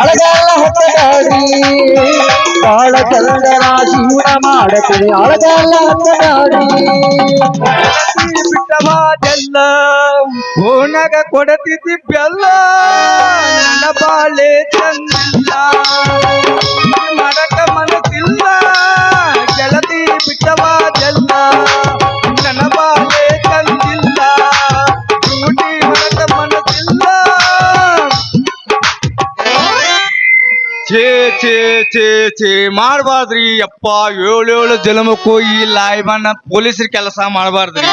ಅಳಗಾಲ ಹೊತ್ತ ಗಾಡಿ ಬಾಳ ಚಂದನ ಜೀವನ ಮಾಡತೀನಿ ಅಳಗಾಲ ಹೊತ್ತ ಗಾಡಿ ಬಿಟ್ಟವಾದೆಲ್ಲ ಓನಾಗ ಕೊಡತಿದ್ದಿ ಬೆಲ್ಲ ನನ್ನ ಬಾಳೆ ಚಂದಿಲ್ಲ ಮಾಡಕ ಮನಸ್ಸಿಲ್ಲ ಗೆಳತಿ ಬಿಟ್ಟವಾದೆಲ್ಲ ನನ್ನ ಬಾಳೆ ಚಂದಿಲ್ಲ ಡ್ಯೂಟಿ ಮಾಡಕ ಮನಸ್ಸಿಲ್ಲ ಛೇ ಛೇ ಛೇ ಛೇ ಮಾಡಬಾರ್ದ್ರಿ ಅಪ್ಪ ಏಳು ಜನ್ಮಕ್ಕೂ ಈ ಲಾಯ್ಮನ್ನ ಪೊಲೀಸರ ಕೆಲಸ ಮಾಡಬಾರ್ದ್ರಿ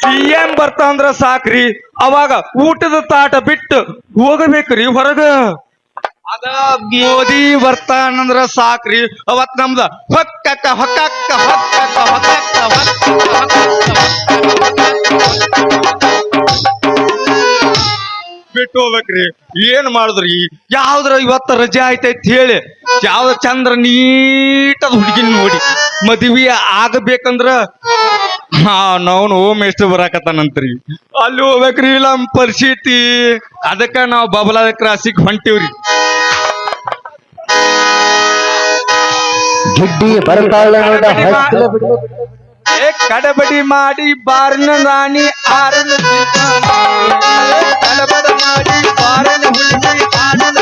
CM ಬರ್ತಾಂದ್ರ ಸಾಕ್ರಿ ಅವಾಗ ಊಟದ ತಾಟ ಬಿಟ್ಟು ಹೋಗಬೇಕ್ರಿ ಹೊರಗ ಅದ ಮೋದಿ ಬರ್ತಾನಂದ್ರ ಸಾಕ್ರಿ ಅವತ್ ನಮ್ದ ಹೊಕ್ಕಕ್ಕ ಹೊಕ್ಕಕ್ಕ ಹೊಕ್ಕಕ್ಕ ಹೊಕ್ಕಕ್ಕ ಬಿಟ್ಟು ಹೋಗ್ಬೇಕ್ರಿ ಏನ್ ಮಾಡುದ್ರಿ ಯಾವ್ದ್ರ ಇವತ್ತ ರಜೆ ಆಯ್ತೈತಿ ಹೇಳಿ ಯಾವ್ದ ಚಂದ್ರ ನೀಟದ ಹುಡುಗಿನ ನೋಡಿ ಮದ್ವಿ ಆಗಬೇಕಂದ್ರ ನಾವ್ನು ಹೋಮ್ ಎಷ್ಟು ಬರಾಕತ್ತಾನಂತ್ರಿ ಅಲ್ಲಿ ಹೋಗ್ಬೇಕ್ರಿ ನಮ್ ಪರಿಸ್ಥಿತಿ ಅದಕ್ಕ ನಾವ್ ಬಬಲಾದ ಕ್ರಾಸಿಗೆ ಹೊಂಟಿವ್ರಿ ಗಿಡ್ಡಿ ಬರ್ತಾಳ ನೋಡ ಹಸ್ಕಲ ಕಡಬಡಿ ಮಾಡಿ ಬಾರನ ರಾಣಿ ಆರನ ಕಡಬಡ ಮಾಡಿ ಬಾರನ ಹುಡುಗಿ ಆನನ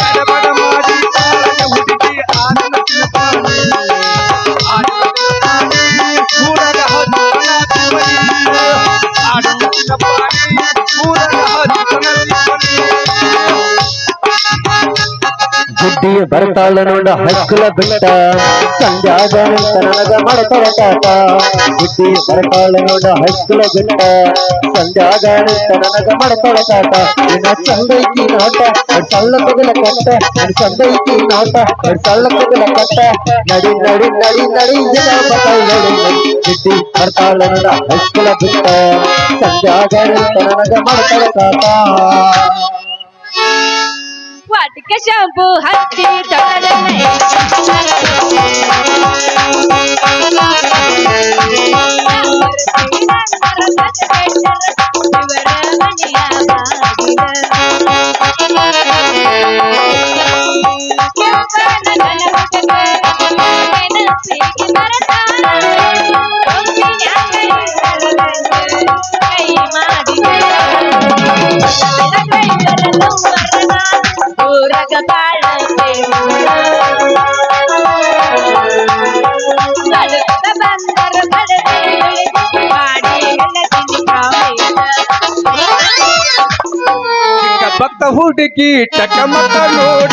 ಕಡಬಡ ಮಾಡಿ ಬಾರನ ಹುಡುಗಿ ಆನನ ಗಿಡ್ಡಿ ಬರ್ತಾಳ ನೋಡ ಹಸ್ಕಲ ಬಿಟ್ಟ ಸಂಜಾಗ ನಿಂತ ನನಗ ಮಾಡ್ತಾಳ ಕಾಟ ಗಿಡ್ಡಿ ಬರ್ತಾಳ ನೋಡ ಹಸ್ಕಲ ಬಿಟ್ಟ ಸಂಜಾಗ ನಿಂತ ನನಗ ಮಾಡ್ತಾಳ ಕಾಟ ನಿನ್ನ ಚಂದೈತಿ ನೋಟ ಸಳ್ಳ ತಗಲ ಕಟ್ಟ ನಿನ್ನ ಚಂದೈತಿ ನೋಟ ಸಳ್ಳ ತಗಲ ಕಟ್ಟ ನಡಿ ನಡಿ ನಡಿ ನಡಿ ಗಿಡ್ಡಿ ಬರ್ತಾಳ ನೋಡ ಹಸ್ಕಲ ಬಿಟ್ಟ ಸಂಜಾಗ ನಿಂತ ನನಗ ಮಾಡ್ತಾಳ ಕಾಟ ವಾಟಿಕೆ ಶಾಂಪು ಹಚ್ಚಿ ಭಕ್ತ ಹುಡುಗಿ ಟಕಮಕ ನೋಡ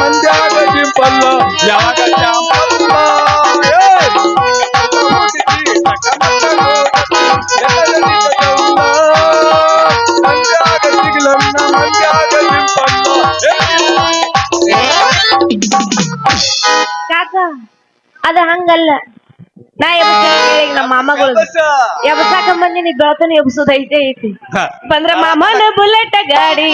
ಮಂಜಾಗ ಜಿಂಪಲ್ಲ ಯಾಗ ಚಾಂಪಲ್ಲ ಮಂಜಾಗ ಸಿಗ್ಲನ್ನ ಮಂಜಾಗ ಜಿಂಪಲ್ಲ ಕಾಕ ಅದ ಹಂಗಲ್ಲ ನಾ ನಮ್ಮ ಮಾಮಗಳು ಎಬ್ಸಾಕ ಬಂದಿನಿ ಬೆಳತನ ಎಬ್ಸೋದ್ ಐತಿ ಬಂದ್ರ ಮಾಮನ ಬುಲೆಟ್ ಗಾಡಿ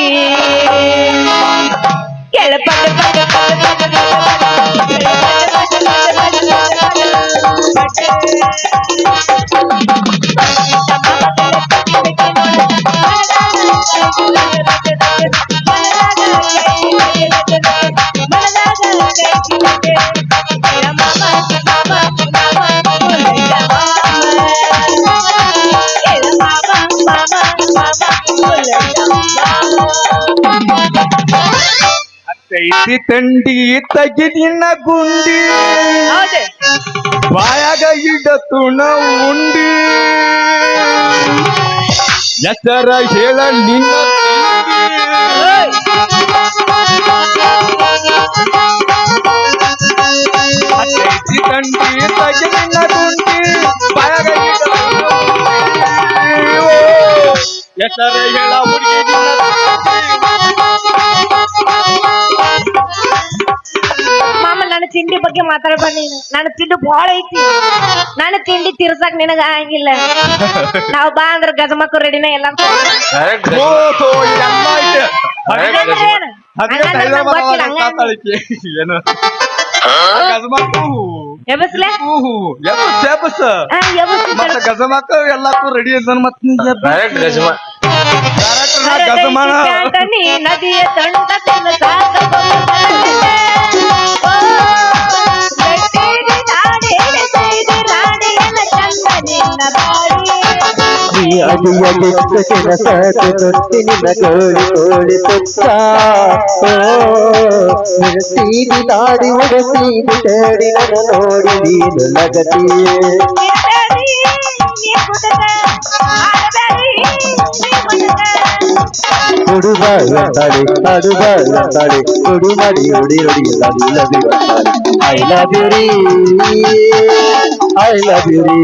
ಐತಿ ತಂಡಿ ತಗಿದಿನ ಗುಂಡಿ ಬಾಯಾಗ ಇಡತುಣ ಉಂಡಿ ಹೆಸರ ಹೇಳ ನಿನ್ನ ಐತಿ ತಂಡಿ ತಗಿದಿನ ಗುಂಡಿ ಬಾಯಾಗ ಹೆಸರ ಹೇಳ ಹುಡುಗಿ ಮಾಮ ನನ್ನ ತಿಂಡಿ ಬಗ್ಗೆ ಮಾತಾಡ್ಬೇಡ ನೀನು ನನ್ನ ತಿಂಡಿ ಬಾಳ ಐತಿ ನನ್ನ ತಿಂಡಿ ತಿರ್ಸಕ್ ನಿನಗ ಆಗಿಲ್ಲ ನಾವ್ ಬಾ ಅಂದ್ರ ಗಜಮಕ್ಕು ರೆಡಿನ ಎಲ್ಲ ಗಜಮಾಕು ಎಬಸ್ಲೆ ಎಬಸ್ ಎಬಸ್ ಮತ್ತ ಗಜಮಾಕ ಎಲ್ಲಕ್ಕೂ ರೆಡಿ ಇದ್ದಾನ ಮತ್ ಡೈರೆಕ್ಟ್ ಗಜಮ ಗಜಮಾನ ನೀ ನದಿಯ ತಂಡ ತಿನ್ನ ಸಾಕ ಅಡಿಯಲ್ಲಿ ಸಾಕು ತೊಟ್ಟಿ ನಿನ್ನ ಕೋಳಿ ಕೋಳಿ ತುತ್ತ ಸೀದಿ ದಾಡಿ ಒಡಸೀದಿ ತೇಡಿ ನನ್ನ ನೋಡಿ ನೀನು ಲಗತಿ ಹುಡುಗ ಅಂತಾಳೆ ಅಡುಗ ಅಂತಾಳೆ ಹುಡು ಮಾಡಿ ಹೊಡಿ ಹೊಡಿ love you I love you ರೀ ಐ ಲವ್ ಯು ರೀ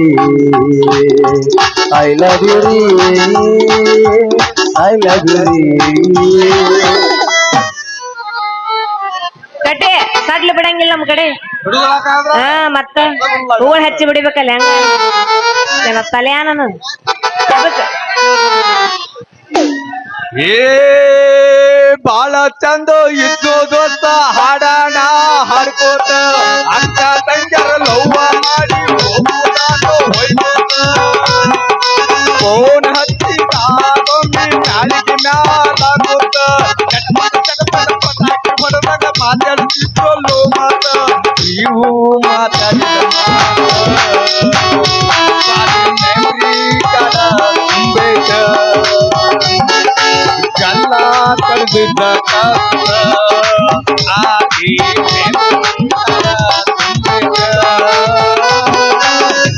ಐ ಲವ್ ಯು ರೀ ಐ ಲವ್ ಯು ರೀ ಕಟ್ಟೆ ಸಡ್ಲು ಬಿಡಂಗಿಲ್ಲ ನಮ್ ಕಡೆ ಮತ್ತ ಹೂಗಳ್ ಹಚ್ಚಿ ಬಿಡಿಬೇಕಲ್ಲ ಹೆಂಗ ನನ್ನ ತಲೆಯಾನನು ಏ ಬಾಳ ಚಂದ ಇದ್ದು ದೋಸ್ತ ಹಾಡಾಣ ಹಾಡ್ಕೋತ ಅಂತ ತಂಜರ ಲವ್ವ ಮಾಡಿ ಫೋನ್ ಹಚ್ಚಿ ತಾಗೊಮ್ಮೆ ನಾಲಿಗೆ ಮ್ಯಾಲಾಗೋತ ಪಟಾಕಿ ಹೊಡೆದಾಗ ಮಾತಾಡ್ತಿದ್ರಲ್ಲೋ ಮಾತ ನೀವು ಮಾತಾಡಿದ ಕಲ್ಲ ಕಳೆದಿದ್ದ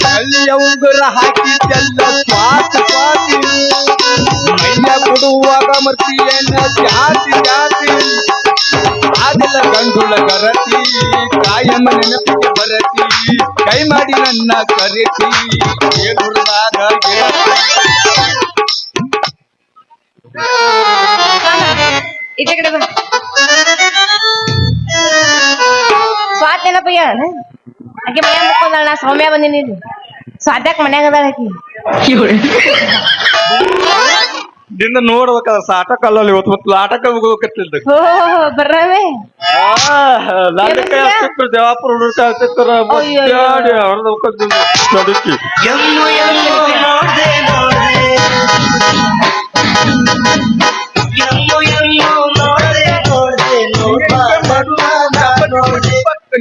ಕಲ್ಲಿಯ ಉಂಗುರ ಹಾಕಿದ್ದೆಲ್ಲ ಸ್ವಾತಿ ಸ್ವಾತಿ ಮೈಯ ಕೊಡುವಾಗ ಮರ್ತಿಯನ್ನ ಜಾತಿ ಜಾತಿ ಅದೆಲ್ಲ ಗಂಡುಳ ಗರತಿ ಕಾಯಮ್ಮ ನೆನಪಿಗೆ ಬರತಿ ಕೈ ಮಾಡಿ ನನ್ನ ಕರೆತಿ ಏಳುದಾಗ ಈಚೆ ಕಡೆ ಬಾ ಸ್ವಾತ್ ನೆನಪಯ್ಯ ಆಕೆ ಮನ್ಯಾಗ ಮುಕ್ಕೊಂಡಳ ನಾ ಸೌಮ್ಯ ಬಂದಿನಿ ಇಲ್ಲಿ ಸ್ವಾತ್ಯಾಕ ಮನ್ಯಾಗ ಅದಾಳ ಆಕಿ ದಿಂದ ನೋಡ್ಬೇಕದ ಸಾಟ ಕಲ್ಲಲ್ಲಿ ಇವತ್ತು ಆಟಕ ಹೋಗಕತ್ತಿದ್ದ ಓ ಬರ್ರವೇ ದೇವಾಪುರ ಹುಡುಕಾಗ್ತಿರ್ತಾರ ಹೊರದ ನಡುಕಿ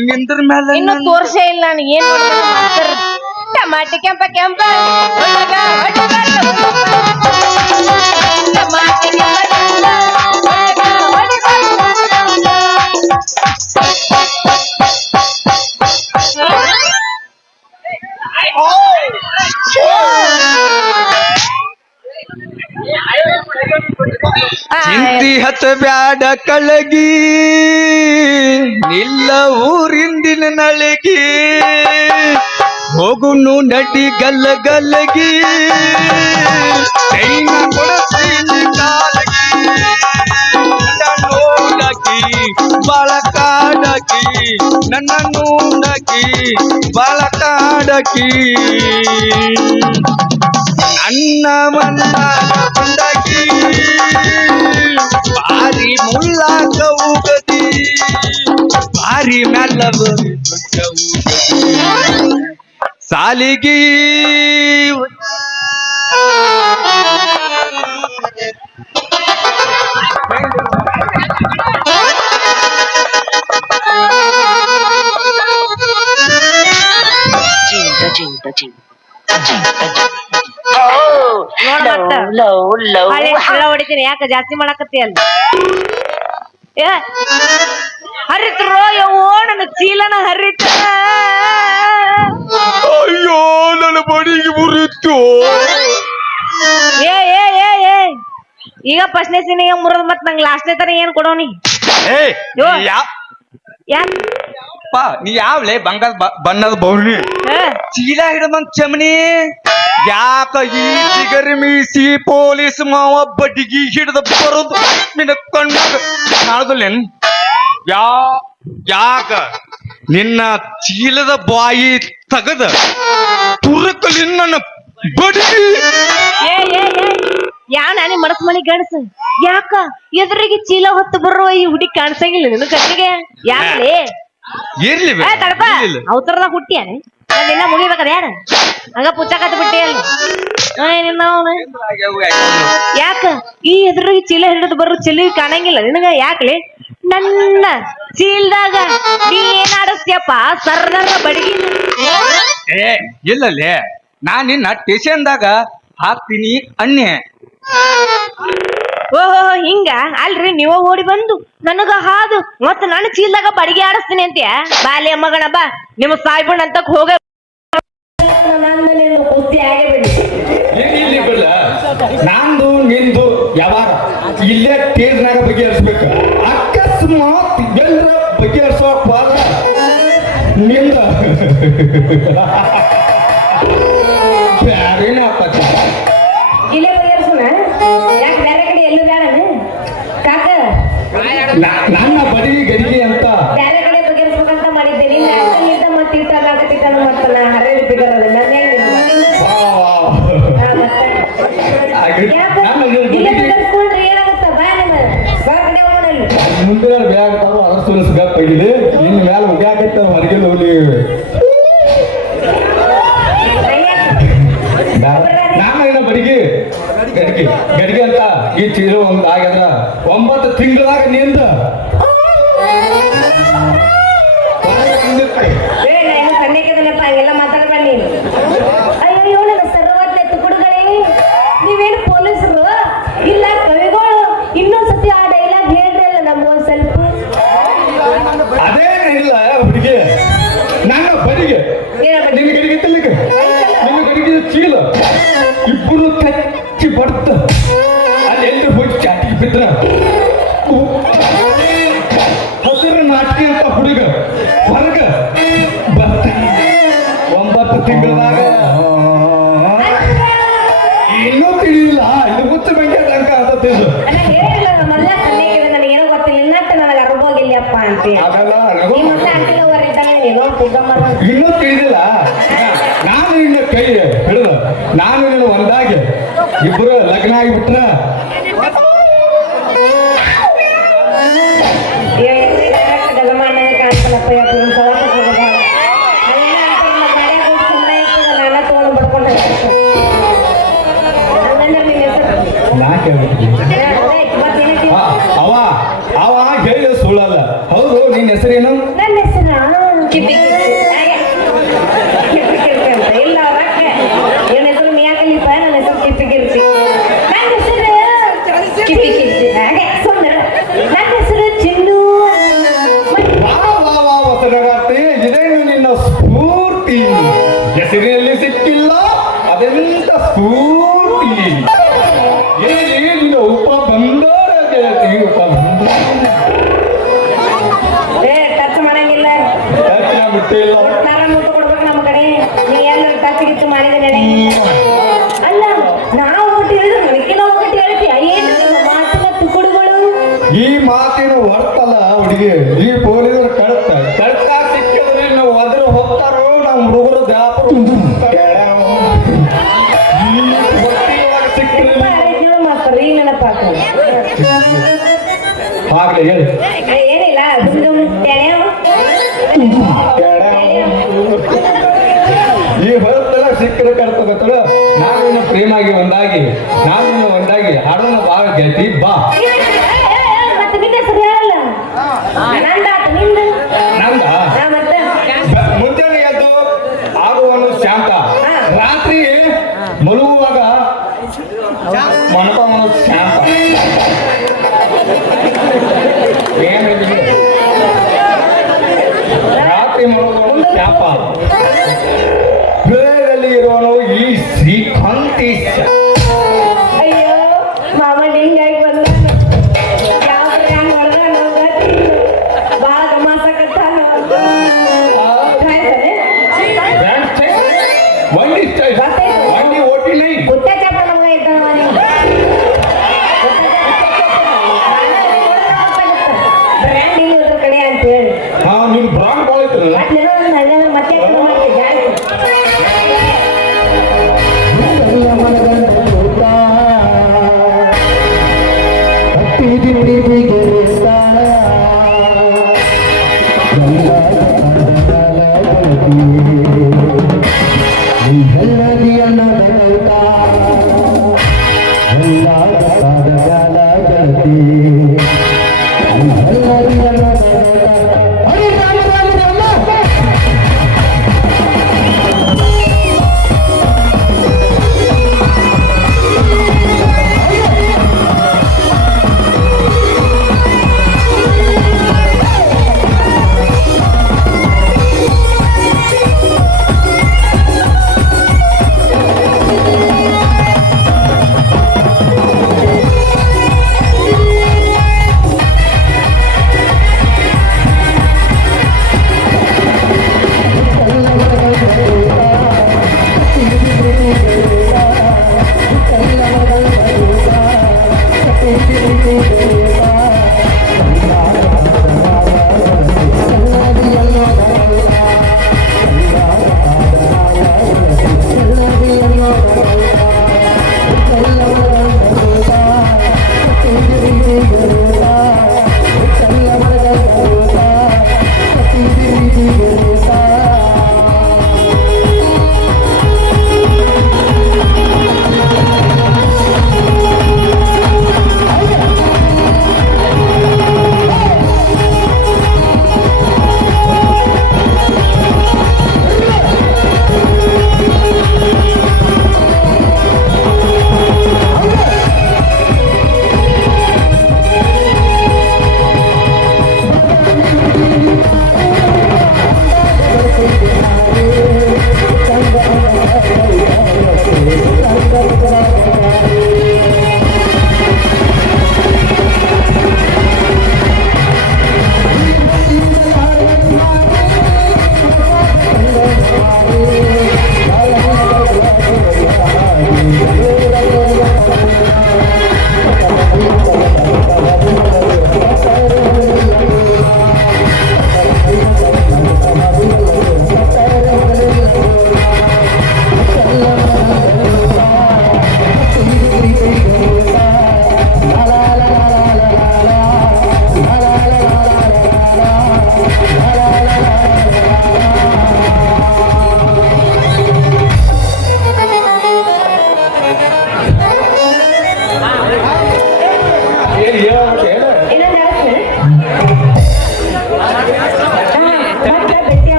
ನಿಂದ್ರ ಮೇಲೆ ಇನ್ನು ತೋರ್ಸೇ ಇಲ್ಲ ನಾನು ಏನ್ ಮಾಡ್ತಾರೆ ಟಮಾಟಿ ಕೆಂಪ ಕೆಂಪ ಒಳಗ ಒಳಗ ಟಮಾಟಿ ಕೆಂಪ ಒಳಗ ಚಿಂತಿ ಹತ್ತ ಬ್ಯಾಡ ಕಳಗಿ ನಿಲ್ಲ ಊರಿಂದಿನ ನಳಗಿ ಹೋಗುನು ನಡಿ ಗಲ್ಲ ಗಲ್ಲಗಿ ಚೈನ ಕೊಡತೀನಿ ಕಾಲಗಿ ನೋಡಕಿ ಬಳಕಾಡಕಿ ನನ್ನ ನೋಡಕಿ ಬಳಕಾಡಕಿ ನನ್ನ ಮನ್ನ ಬಂದಕಿ ಭಾರಿ ಮುಳ್ಳಾಕ ಉಗದಿ ಭಾರಿ ಮೆಲ್ಲವ ಸಾಲಿಗಿ ಹಳೆ ಸುಳ್ಳ ಹೊಡಿತೀನಿ ಯಾಕ ಜಾಸ್ತಿ ಮಾಡಾಕತ್ತಿ ಅಲ್ಲ ಹರಿತ್ರೋ ಯವ್ವೋ ನನ್ನ ಚೀಲನ ಹರಿತ ಅಯ್ಯೋ ನನ್ನ ಬಡಿಗೆ ಮುರಿತು ಏ ಏ ಏ ಏ ಈಗ ಫಸ್ಟ್ನೇ ಸೀನಿಗೆ ಮುರಿದ್ ಮತ್ ನಂಗೆ ಲಾಸ್ಟ್ನೇ ತರ ಏನ್ ಕೊಡೋನಿ ನೀ ಯಾವ್ಲೆ ಬಂಗಾರ ಬಣ್ಣದ ಬೌಲಿ ಚೀಲ ಹಿಡಮಂಗ್ ಚಮನಿ ಯಾಕ ಈ ಚಿಗರಿ ಮೀಸಿ ಪೊಲೀಸ್ ಮಾವ ಬಡ್ಡಿಗಿ ಹಿಡ್ದ ಬರೋದು ನಿನ್ನ ಕಣ್ಣಾಗ ಕಾಣದಲ್ಲೇನ್ ಯಾಕ ನಿನ್ನ ಚೀಲದ ಬಾಯಿ ತಗದ ತುರುಕಲಿ ನನ್ನ ಬಡ್ಡಿ ಯಾ ನಾನೇ ಮಡಸ್ ಮನಿ ಗಣಸ ಯಾಕ ಎದುರಿಗೆ ಚೀಲ ಹೊತ್ತು ಬರುವ ಈ ಹುಡುಗಿ ಕಾಣಿಸಂಗಿಲ್ಲ ನಿನ್ನ ಕಣ್ಣಿಗೆ ಯಾಕಲೇ ಇರ್ಲಿ ಏ ತಡಪ ಅವತರದಾಗ ಹುಟ್ಟಿಯಾನೆ ನಿನ್ನ ಮುಗಿಬೇಕದ ಯಾರ ಹಂಗ ಪುಚ್ಚಕತ್ ಬಿಟ್ಟಿ ಅಲ್ಲಿ ನಿನ್ನ ಅವನು ಯಾಕ ಈ ಎದುರಿಗೆ ಚೀಲ ಹಿಡಿದು ಬರೋ ಚೀಲ ಕಾಣಂಗಿಲ್ಲ ನಿನಗ ಯಾಕ್ಲಿ ನನ್ನ ಚೀಲ್ದಾಗ ನೀ ಏನ್ ಆಡಸ್ತಿಯಪ್ಪ ಸರ್ದಾರ ಬಡಗಿ ಏ ಇಲ್ಲಲ್ಲೇ ನಾನ್ ನಿನ್ನ ಟೇಷನ್ದಾಗ ಹಾಕ್ತೀನಿ ಅನ್ನೆ ಓಹೋ ಹಿಂಗ ಅಲ್ರಿ ನೀವ ಓಡಿ ಬಂದು ನನಗ ಹಾದು ಮತ್ತ ನಾನು ಚೀಲ್ದಾಗ ಬಡಿಗೆ ಆಡಿಸ್ತೀನಿ ಅಂತೀಯ ಬಾಲ್ಯ ಮಗನ ಬಾ ನಿಮ್ಮ ಸಾಯ್ಬಣ್ಣ ಅಂತ ಹೋಗ ಇಲ್ಲಿ ಬಿಡ ನಂದು ನಿಂದು ಯಾವಾಗ ಇಲ್ಲೇ ಟೇಜ್ನಾಗ ಬಗೆಹರಿಸ್ಬೇಕು ಅಕಸ್ಮಾತ್ ಎಲ್ಲರ ಬಗೆಹರಿಸೋಕ್ ಹೋದ್ರ ನಿಂದ ಬ್ಯಾರೇನ ಆಕತಿ ಇಲ್ಲೇ ಬಗೆಹರಿಸೋಣ ಯಾಕೆ ಬೇರೆ ಕಡೆ ಎಲ್ಲೂ ಬೇಡನ ಕಾಕ ನನ್ನ ಬಡಿಗೆ ಗಡಿಗೆ ಅಂತ ಬೇರೆ ಕಡೆ ಬಗೆಹರಿಸ್ಬೇಕಂತ ಮಾಡಿದ್ದೆ ನಿನ್ನ ಇದ್ದ ಮತ್ತೆ ಇಟ್ಟಾಗತ್ತಿಟ್ಟ ಮತ್ತ ನಾ ಹರಿದು ಬಿಡೋದು ನನ್ನ ಮುಂದಿನ ಬ್ಯಾಗ್ ಅದ್ರ ಸುರಿಸ್ ಗಪ್ಪಾಗಿದೆ ಇನ್ ಮೇಲೆ ಉಗ್ಯಾಕೈತ ಹೊರಗೆ ಹೋಗ್ಲಿ ನಾನು ಬಡಿಗೆ ಗಡಿಗೆ ಗಡಿಗೆ ಅಂತ ಈ ಚೀಲ ಒಂದ್ ಆಗ್ಯದ್ರ 9 ತಿಂಗಳಾಗ ನಿಂದ ಸಣ್ಣಕ್ಕಿದನಪ್ಪ ಹಂಗೆಲ್ಲ ಮಾತಾಡ್ಬೇಡ ನೀನು ಅಯ್ಯೋ ನನ್ನ ಸರ್ವಜ್ಞ ತುಕುಡುಗಳೇ ನೀವೇನು ಪೊಲೀಸರು ಇಲ್ಲ ಕವಿಗಳು ಇನ್ನೊಂದ್ಸತಿ ಆ ಡೈಲಾಗ್ ಹೇಳ್ರಿ ಅಲ್ಲ ನಮ್ಗೆ ಒಂದ್ ಸ್ವಲ್ಪ ಅದೇನಿಲ್ಲ ಹುಡುಗಿ ನನ್ನ ಬಡಿಗೆ ನಿನ್ನ ಗಡಿಗೆ ತಲ್ಲಿಗೆ ನಿನ್ನ ಗಡಿಗೆ ಚೀಲ ಇಬ್ಬರು ಕಚ್ಚಿ ಬಡ್ತ ಅಲ್ಲಿ ಎಲ್ಲಿ ಹೋಗಿ ಚಾಟಿಗೆ ಬಿದ್ರ ಹಸಿರು ನಾಟಕಿ ಅಂತ ಹುಡುಗ ಹೊರಗ ಬರ್ತ 9 ತಿಂಗಳದಾಗ ಇನ್ನೂ ತಿಳಿಲಿಲ್ಲ ಇದು ಮುಚ್ಚ ಬಗ್ಗೆ ತನಕ ಅಂತದ್ದು ಅಲ್ಲ ಹೇಳಿಲ್ಲ ನಮ್ಮಲ್ಲ ಸಣ್ಣಕ್ಕಿದೆ ನನಗೇನೋ ಗೊತ್ತಿಲ್ಲ ಇನ್ನಟ್ಟು ನನಗೆ ಅರ್ಬೋಗಿಲ್ಲಪ್ಪ ಅಂತ ಅದೆಲ್ಲ ಈ ಮತ್ತೆ ಅಂಟಿಲ್ಲ ಹೊರಿದ್ದಾನೆ ನೀನು ಪುಗ್ಗಮ್ಮ ಇನ್ನೂ ತಿಳಿದಿಲ್ಲ ನಾನು ನಿನ್ನ ಕೈ ಹಿಡಿದು ನಾನು ನಿನ್ನ ಒಂದಾಗಿ ಇಬ್ಬರು ಲಗ್ನ ಆಗಿಬಿಟ್ರ ಗಗಮಾನ ಕಾಣ್ತಾನಪ್ಪ ನಾನ ತಗೊಂಡು ಬರ್ಕೊಂಡ ಹಂಗಂದ್ರೆ ನಿನ್ನ ಹೆಸರು ನಾ ಕೇಳ್ಬಿಡ್ತೀನಿ ಅವ ಅವ ಹೇಳಿದ ಸುಳ್ಳಲ್ಲ ಹೌದು ನಿನ್ನ ಹೆಸರೇನು ನನ್ನ ಹೆಸರು ಕಿಪ್ಪಿ ಅಂತ ಇಲ್ಲ ಅವಕ್ಕೆ ಇವನ ಹೆಸರು ಮಿಯಾಕಲಿಪ ನನ್ನ ಹೆಸರು ಕಿಪ್ಪಿ ಕಿರ್ತಿ ನನ್ನ ಹೆಸರು ಕಿಪ್ಪಿ ಕಿರ್ತಿ ಹಾಗೆ ಸುಂದರ ನನ್ನ ಹೆಸರು ಚಿನ್ನು ಹೊಸಗಾರ್ತಿ ಇದೇನು ನಿನ್ನ ಸ್ಫೂರ್ತಿ ಹೆಸರಿನಲ್ಲಿ ಸಿಕ್ಕಿಲ್ಲ ಅದೆಂತ ಸ್ಫೂರ್ತಿ ಏನೇ ನಿನ್ನ ಉಪ ಬಂದೋರ ಗೆಳತಿ ಉಪ ಟಚ್ ಮಾಡಂಗಿಲ್ಲ ಬಿಟ್ಟಿಲ್ಲ ತಾರ ಮುಟ್ಟು ಕೊಡ್ಬೇಕು ನಮ್ಮ ಕಡೆ ನೀ ಎಲ್ಲರೂ ಟಚ್ ಗಿಚ್ಚು ಮಾಡಿದ ನಡೆಯಂಗಿಲ್ಲ ಅಲ್ಲ ನಾವು ಒಟ್ಟು ಹೇಳಿದ್ರೆ ನನಗಿನ ಒಟ್ಟು ಹೇಳ್ತೀಯ ಏನು ಮಾತಿನ ತುಕುಡುಗಳು ಈ ಮಾತಿನ ಹೊರ್ತಲ್ಲ ಹುಡುಗಿ ಈ ಪೊಲೀಸರು ಕಳ್ತ ಸಿಕ್ಕಿದ್ರೆ ನಾವು ಅದ್ರ ಹೋಗ್ತಾರೋ ನಾವು ಹುಡುಗರು ದ್ಯಾಪರು ಸಿಕ್ಕಿದ್ರೆ ಮಾಡ್ತಾರೆ ಈ ನೆನಪಾಕ ಆಗ್ಲಿ ಹೇಳಿ ಏನಿಲ್ಲ ದುಮ್ ಈ ಹೊರತೆಲ್ಲ ಸಿಕ್ಕರೆ ಕಳ್ತ ಗೊತ್ತಲ್ಲ ನಾನು ಪ್ರೇಮಾಗಿ ಒಂದಾಗಿ ಹಾಡೋಣ ಬಾ ಗೆಳತಿ ಬಾ ಮತ್ತೆ ನಿನ್ನ ಹೆಸರು ಹೇಳಲ್ಲ ನಂದಾತ ನಿಂದು ನಂದ ಮತ್ತೆ ಮುಂಜಾನೆ ಎದ್ದು ಆಗುವನು ಶಾಂತ ರಾತ್ರಿ ಮಲಗುವಾಗ ಮನಕವನು ಶಾಂತ ರಾತ್ರಿ ಮಲಗುವನು ಶಾಂತ ಹೃದಯದಲ್ಲಿ ಇರುವನು ಈ ಶ್ರೀಕಾಂತೀಶ ಅಯ್ಯೋ ಮಾಮ ಹಿಂಗಾಗಿ ಬಂದ ಯಾವ ಹ್ಯಾಂಗ ಹೊಡೆದ ಬಾಳ ಗಮಾಸಕತ್ತಾನ ವಂಡಿ ಓಟಿ ನೈ ಗುಟ್ಟ ಚಾಪ ನಮ್ಗ ಇದ್ದಾನ ಬ್ರ್ಯಾಂಡ್ ಇಲ್ಲಿ ಇದ್ರ ಕಡೆ ಅಂತ ಹೇಳಿ ಹಾ ನೀನು ಬ್ರಾಂಡ್ ಬಾಳ ಐತ್ರಲ್ಲ ಮತ್ತೆ ಮಾಡ್ತೀವಿ ಜಾಸ್ತಿ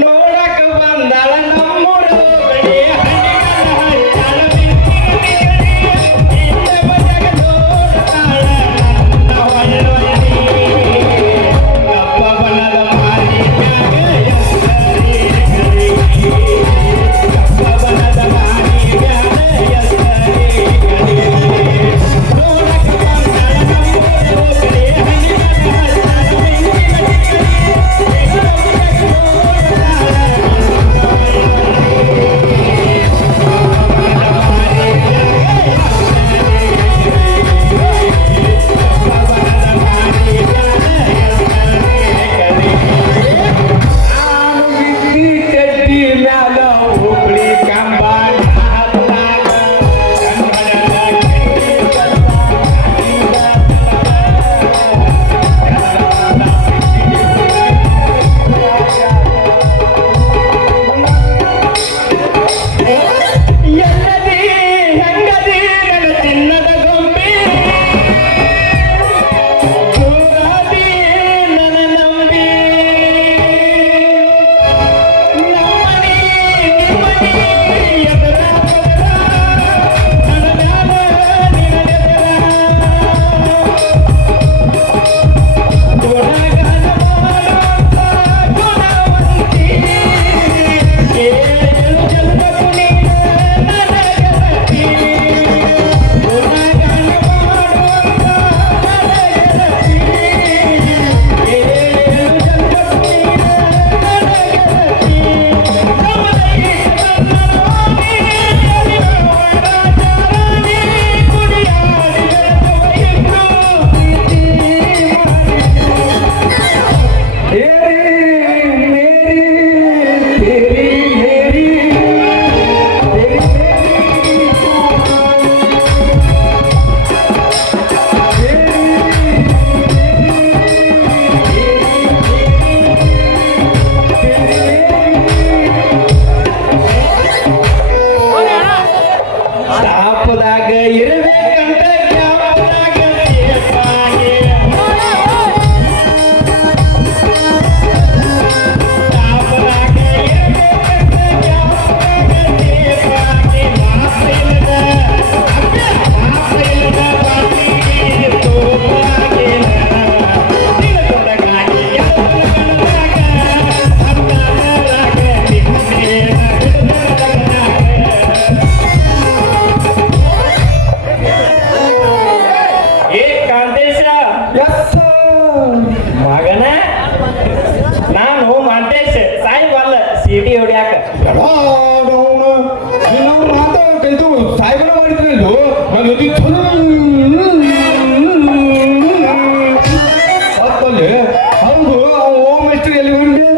ನೋಡಕ ಬಂದಾಳ ನಮ್ಮೂರ ಬಳಿ ಸಿಟಿ ಹೊಡ್ಯಾಕ ಮಾತಾಡ್ತು ಸಾಯ್ಬರ ಮಾಡಿದ್ರಲ್ಲು ನಾನು ಅಪ್ಪಲ್ಲಿ ಹೌದು ಓಮ್ ಎಷ್ಟು ಎಲ್ಲಿ ಹೊಂಡೆ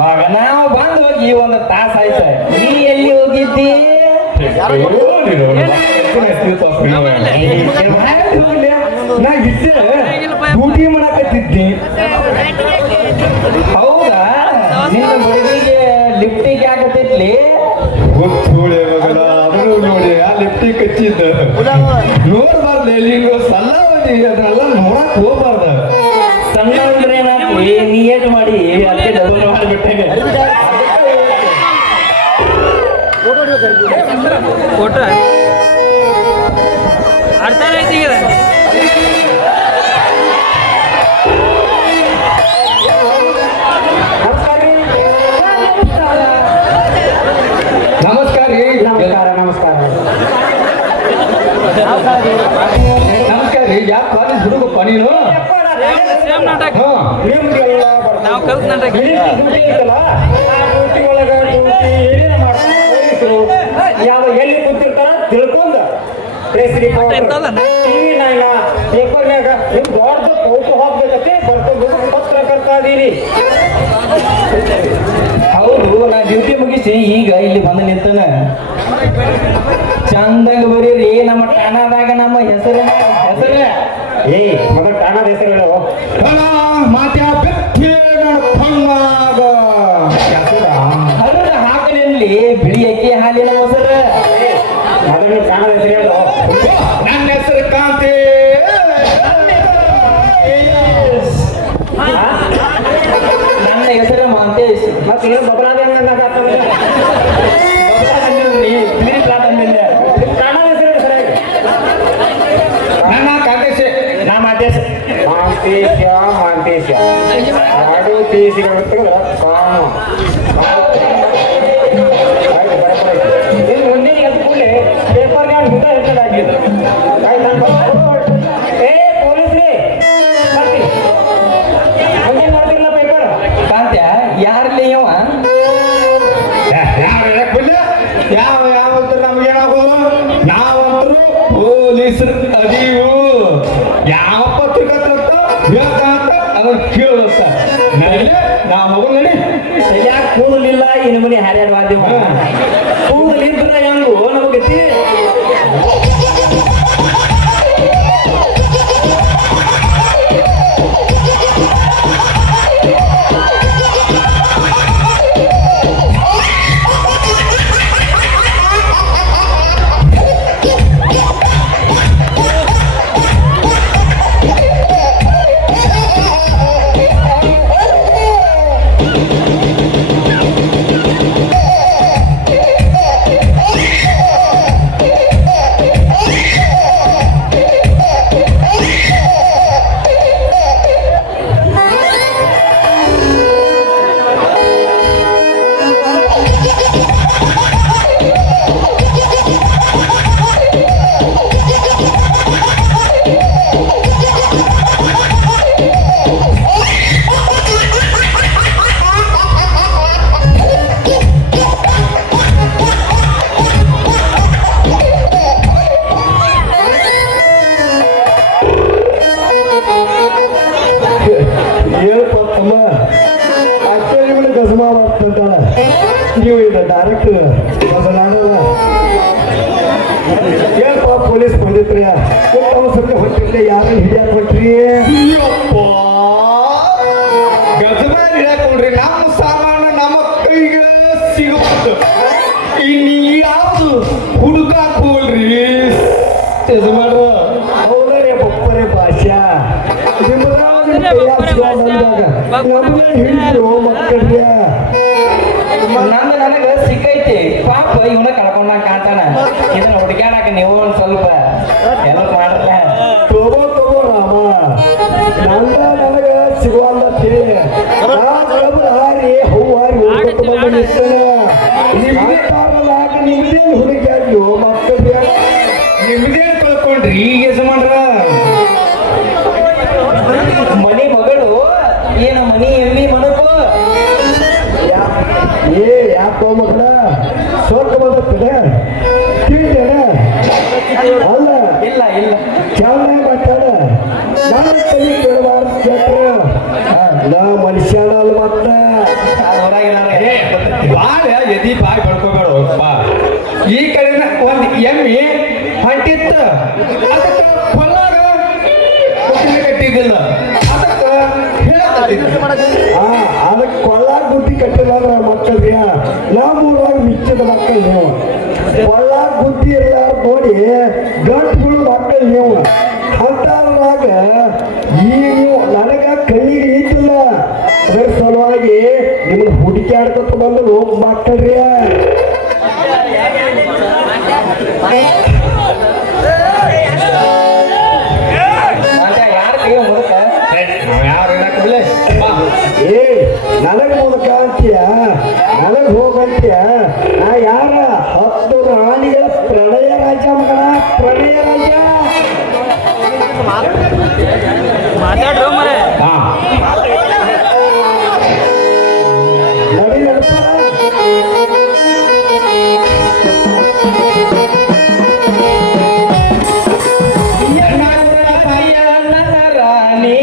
ಮಗನ ಬಂದು ಹೋಗಿ ಈ ಒಂದು ತಾಸ ಆಯ್ತ ನೀ ಎಲ್ಲಿ ಹೋಗಿದ್ದಿ ನಾ ಇದ್ದೆ ಡ್ಯೂಟಿ ಮಾಡಕತ್ತಿದ್ದೆ ಹೌದಾ ನಿನ್ನ ಹುಡುಗಿಗೆ ಲಿಫ್ಟಿಗೆ ಆಗತ್ತಿದ್ಲಿ ಗೊತ್ತೋಳೆ ಮಗನ ಅದನ್ನು ನೋಡಿ ಆ ಲಿಫ್ಟಿಗೆ ಕಚ್ಚಿದ್ದ ನೋಡ್ಬಾರ್ದು ನೀವು ಸಲ್ಲ ಅದನ್ನೆಲ್ಲ ನೋಡಕ್ ಹೋಗ್ಬಾರ್ದ ಸಣ್ಣ ಅಂದ್ರೆ ಏನಾಗ್ತಿ ನೀ ಏಟ್ ಮಾಡಿ ಅದಕ್ಕೆ ಡಬಲ್ ಮಾಡಿಬಿಟ್ಟೆ ಫೋಟೋ ಅರ್ಥ ಐತಿ ಈಗ ನಮಸ್ಕಾರ ರೀ ನಮಸ್ಕಾರ ನಮಸ್ಕಾರ ನಮಸ್ಕಾರ ರೀ ಯಾವ ಕಾಲೇಜ್ ಹುಡುಗಪ್ಪ ನೀನು ಸೇಮ್ ನಾಟಕ ಹಾ ನಿಮ್ಗೆಲ್ಲ ನಾವು ಕಲ್ತ್ ನಾಟಕ ಡ್ಯೂಟಿ ಐತಲ್ಲ ಆ ಡ್ಯೂಟಿ ಒಳಗ ಡ್ಯೂಟಿ ಏನೇನು ಮಾಡ್ತಾರೆ ಯಾವ ಎಲ್ಲಿ ಕೂತಿರ್ತಾರ ತಿಳ್ಕೊಂಡ ಕೇಸರಿ ಇರ್ತದ? ಟಿವಿ ನೈನ ಪೇಪರ್ನ್ಯಾಗ ನಿಮ್ ದೊಡ್ಡ ಫೋಟೋ ಹಾಕ್ಬೇಕಂತೆ ಬರ್ಕೊಂಡು ಪತ್ರಕರ್ತ ಅದೀರಿ ಹೌದು ನಾ ಡ್ಯೂಟಿ ಮುಗಿಸಿ ಈಗ ಇಲ್ಲಿ ಬಂದು ನಿಂತನ ಚಂದಂಗ ಬರೀರಿ ನಮ್ಮ ಠಾಣಾದಾಗ ನಮ್ಮ ಹೆಸರು ಏಯ್ ಮೊದಲ ಠಾಣಾದ ಹೆಸರು ಹೇಳೋ ಮಾತ್ಯಾ ಬೆಕ್ಕೆ ಕಣ್ಣಾಗ ಹಲದ ಹಾಕಲಿಲ್ಲಿ ಬಿಳಿ ಅಕ್ಕಿ ಹಾಲಿನ ಮೊಸರು ಮೊದಲು ಠಾಣಾದ ಹೆಸರು ಹೇಳೋ ನನ್ನ ಹೆಸರು ಕಾಂತಿ ಮಾಂತೇಶ ಎರಡು ತೀಸಿಗಳು ಕಾಮ ಮುಂದೆ ಎದ್ದು ಕೂಡಲೇ ಪೇಪರ್ಗೆ ಹುಟ್ಟ ಹೆಚ್ಚಾಗಿದ್ದು ಏ ಪೊಲೀಸ್ರಿ ಬರ್ತೀನಿ ಹಂಗೆ ನೋಡ್ತಿರಲ್ಲ ಪೇಪರ್ ಕಾಂತ್ಯ ಯಾರಲ್ಲಿ ಇವ ಯಾವ ನಮ್ಗೇನಾಗೋದು ನಾವಂತರೂ ಪೊಲೀಸರು ಅದೀವು ಯಾವ ಪತ್ರಿಕಾ ಹೇಳ್ತಾಂತ ಅದನ್ನ ಕೇಳುತ್ತ ನಾವು ಹೋಗೋ ನಡಿ ಯಾಕೆ ಕೂದಲಿಲ್ಲ ಈ ನಮೂನಿ ಹಾರ್ಯಾಡವಾದೇವ ಕೂದಲಿದ್ರ ಹೆಂಗು ನಮಗತಿ ಹೇಳ್ಕೊತ್ತಮ್ಮ ಆಕ್ಚುಲಿ ಇವಳು ಗಜಮಾ ಮಾಡ್ತಂತಾಳ ನೀವು ಇದು ಡೈರೆಕ್ಟ್ ಬದಲಾಡಲ್ಲ ಹೇಳ್ಪ ಪೊಲೀಸ್ ಬಂದಿದ್ರಿ ಸತ್ಯ ಹೊಂಟಿರ್ಲಿ ಯಾರನ್ನ ಹಿಡಿಯಾಕ ಹೊಂಟ್ರಿ ಗಜಮಾನ್ ಹಿಡ್ಕೊಂಡ್ರಿ ನಮ್ಮ ಸಾಮಾನು ನಮ್ಮ ಕೈಗೆ ಸಿಗುತ್ತೆ ಇನ್ನು ಯಾವುದು ಹುಡುಗಾಕ್ ಹೋಗ್ರಿ ಯಜಮಾನ್ರ ಅವರೇ ಬಪ್ಪರೆ ಭಾಷಾ ಹಿಡಿದ್ರು ಮಕ್ಕಳ್ರಿ ನಂದು ನನಗ ಸಿಕ್ಕೈತಿ ಪಾಪ ಇವನ ಕಳ್ಕೊಂಡ ಕಾಣ್ತಾನ ಇದನ್ನ ಹುಡುಕ್ಯಾಡಕ ನೀವು ಒಂದ್ ಸ್ವಲ್ಪ ಹೆಲ್ಪ್ ಮಾಡ್ರ ತಗೋ ರಾಮ ನನಗ ಸಿಗುವಲ್ಲ ಹಾರಿ ಹೂವಾರಿ ನಿಮ್ದೇ ಹುಡುಗಿಯಾಗ್ಲು ಮಕ್ಕಳ್ರಿ ನಿಮ್ದೇ ಕಳ್ಕೊಂಡ್ರಿ ಈಗ ಯಜಮಾನ್ರ ಮನಿ ಮಗಳು ಏನ ಮನಿ ಎಮ್ಮಿ ಮನಕು ಯಾಕೋ ಮಕ್ಕಳ ಸೋರ್ಕ ಬಂದತ್ತಿದ ತಿಳಿದೇನ ಅಲ್ಲ ಇಲ್ಲ ಇಲ್ಲ ಚೆನ್ನಾಗಿ ಮಾತಾಡ ನಾನು ಕಲಿ ಕೇಳಬಾರ್ದು ಕೇಳ್ರ ನಾ ಮನುಷ್ಯನ ಅಲ್ಲ ಮತ್ತ ಬಾಳ ಎದಿ ಬಾಯ್ ಬಡ್ಕೋಬೇಡ ಬಾ ಈ ಕಡೆನ ಒಂದ್ ಎಮ್ಮಿ ಹೊಂಟಿತ್ತ ಅದಕ್ಕ ಹೊಲಾಗ ಕಟ್ಟಿದ್ದಿಲ್ಲ ಅದಕ್ಕ ಅದಕ್ಕೆ ಕೊಳ್ಳ ಗುದ್ದಿ ಕಟ್ಟಿಲ್ಲ ಮಕ್ಕಳ್ರಿ ನಮ್ಮೂರಾಗ ಮಿಚ್ಚದ ಮಕ್ಕಳು ನೀವು ಕೊಳ್ಳ ಗುದ್ದಿ ಎಲ್ಲ ನೋಡಿ ಗಂಟುಗಳು ಮಕ್ಕಳು ನೀವು ಅಂತಾಗ ಈಗ ನೀವು ನನಗ ಕಣ್ಣಿಗೆ ನಿಂತಿಲ್ಲ ಅದ್ರ ಸಲುವಾಗಿ ನಿಮ್ಮನ್ನ ಹುಡುಕ್ಯಾಡ್ಕೊತ ಬಂದು ಮಕ್ಕಳ್ರಿ ಯಾರ ಕೈ ಮುದಕ ಯಾರು ಏ ನನಗ ಮೂಲಕ ಅಂತೀಯ ನನಗ್ ಹೋಗಂತೀಯ ನಾ ಯಾರ 10 ರಾಣಿಗಳ ಪ್ರಣಯ ರಾಜ ಮಗನ ಪ್ರಣಯ ರಾಜ ಮಾತಾಡ್ರು ಮರೆ ನಡಿ ನಡಪ ರಾಣಿ